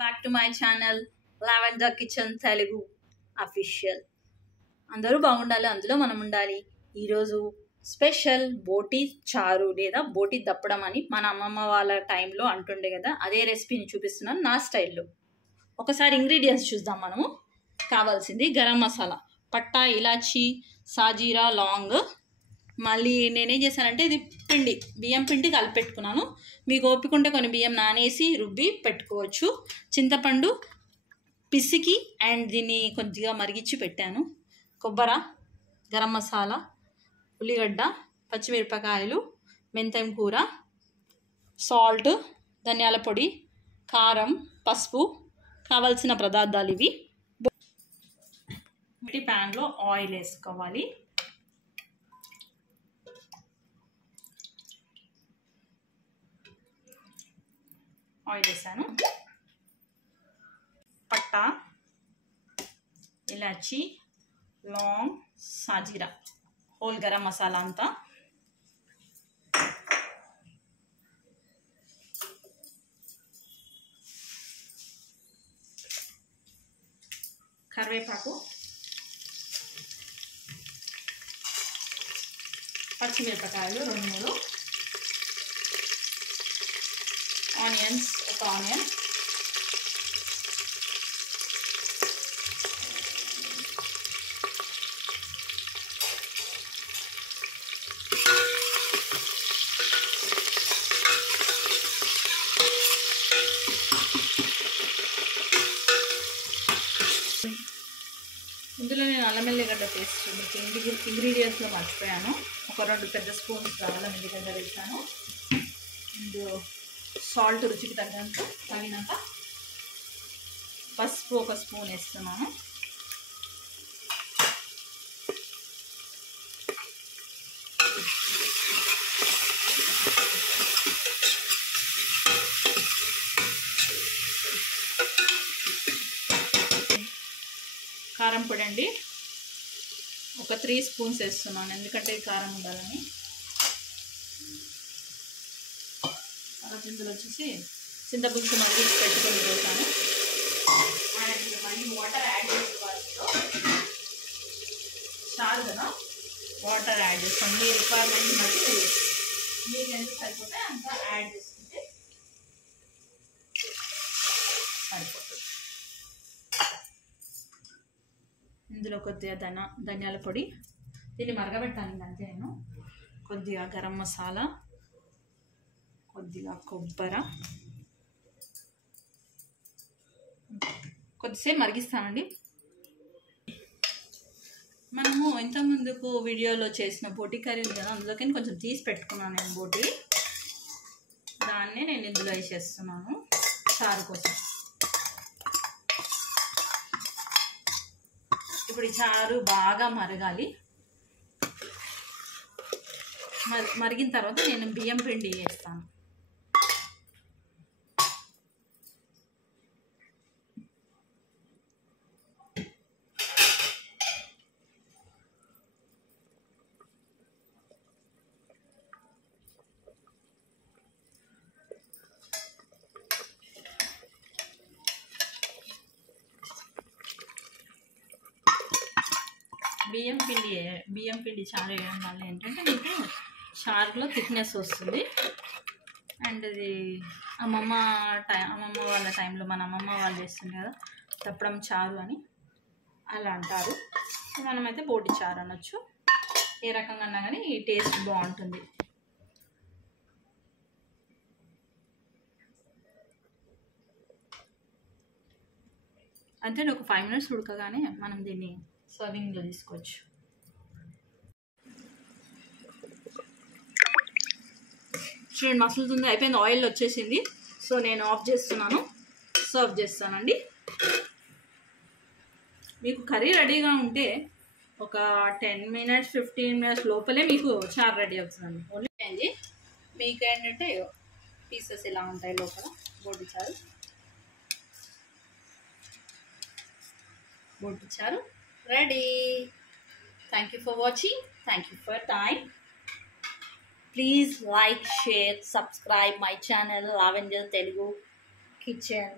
Back to my channel lavender kitchen Telugu official. అందరూ బాగుండాలి, అందులో మనం ఉండాలి. ఈరోజు స్పెషల్ బోటి చారు లేదా బోటి దప్పడం అని మన అమ్మమ్మ వాళ్ళ టైంలో అంటుండే కదా, అదే రెసిపీని చూపిస్తున్నాను నా స్టైల్లో. ఒకసారి ఇంగ్రీడియంట్స్ చూద్దాం. మనము కావాల్సింది గరం మసాలా, పట్టా, ఇలాచి, సాజీరా, లాంగ్. మళ్ళీ నేనేం చేశానంటే ఇది పిండి, బియ్యం పిండి కలిపెట్టుకున్నాను. మీకు ఓపికంటే కొన్ని బియ్యం నానేసి రుబ్బి పెట్టుకోవచ్చు. చింతపండు పిసికి అండ్ దీన్ని కొద్దిగా మరిగించి పెట్టాను. కొబ్బరి, గరం మసాలా, ఉల్లిగడ్డ, పచ్చిమిరపకాయలు, మెంతం కూర, సాల్ట్, ధనియాల పొడి, కారం, పసుపు. కావాల్సిన పదార్థాలు ఇవి. ప్యాన్లో ఆయిల్ వేసుకోవాలి. ఆయిల్ వేసాను. పట్టా, ఇలాచి, లాంగ్, సాజీరా, హోల్ గరం మసాలా అంతా. కరివేపాకు, పచ్చిమిరపకాయలు 2-3, ఆనియన్స్, ఒక ఆనియన్, ఇందులో నేను అల్లం ఎల్లిగడ్డ పేస్ట్ మీకు ఇంగ్రీడియంట్స్లో మర్చిపోయాను. ఒక 2 పెద్ద స్పూన్స్ అల్లం ఎల్లిగడ్డ వేసాను. ఇందులో సాల్ట్ రుచికి తగినంత, పసుపు 1 స్పూన్ వేస్తున్నాను. కారం పొడి అండి, ఒక 3 స్పూన్స్ వేస్తున్నాను, ఎందుకంటే కారం ఉండాలని. ఇందులో వచ్చేసి చింతపులుసు మరిగించి పెట్టుకొని పోతాను. అండ్ మళ్ళీ వాటర్ యాడ్ చేసుకోవాలి. చాలు కదా, వాటర్ యాడ్ చేస్తాం. మీ రిక్వైర్మెంట్ బట్టి మీకు ఎంత సరిపోతే అంత యాడ్ చేసుకుంటే సరిపోతుంది. ఇందులో కొద్దిగా ధనియాల పొడి, దీన్ని మరగబెట్టాలి అంతే. నేను కొద్దిగా గరం మసాలా, కొద్దిగా కొబ్బరి, కొద్దిసేపు మరిగిస్తానండి. మనము ఇంతకుముందుకు వీడియోలో చేసిన బోటి కర్రీ ఉంది కదా, అందులోకి కొంచెం తీసి పెట్టుకున్నాను నేను బోటి. దాన్నే నేను ఇందులో వేసేస్తున్నాను చారు కోసం. ఇప్పుడు ఈ చారు బాగా మరగాలి. మరిగిన తర్వాత నేను బియ్యం పిండి వేస్తాను. బియ్యం పిండి చారు వేయడం వల్ల ఏంటంటే మీకు చారులో థిక్నెస్ వస్తుంది. అండ్ ఇది అమ్మమ్మ వాళ్ళ టైంలో మన అమ్మమ్మ వాళ్ళు చేస్తుంది కదా దప్పడం చారు అని అలా అంటారు. మనమైతే బోటి చారు అనొచ్చు. ఏ రకంగా అన్నా కానీ ఈ టేస్ట్ బాగుంటుంది. అంతే, ఒక 5 మినిట్స్ ఉడకగానే మనం దీన్ని సర్వింగ్లో తీసుకోవచ్చు. చూడండి మసులుతుంది, అయిపోయింది, ఆయిల్ వచ్చేసింది. సో నేను ఆఫ్ చేస్తున్నాను, సర్వ్ చేస్తానండి. మీకు కర్రీ రెడీగా ఉంటే ఒక 10 మినిట్స్ 15 మినిట్స్ లోపలే మీకు చారు రెడీ అవుతుందండి. ఓన్లీ అయింది. మీకు ఏంటంటే పీసెస్ ఇలా ఉంటాయి లోపల. బోటి చారు ready. Thank you for watching. Thank you for your time. Please like, share, subscribe my channel Lavender Telugu Kitchen.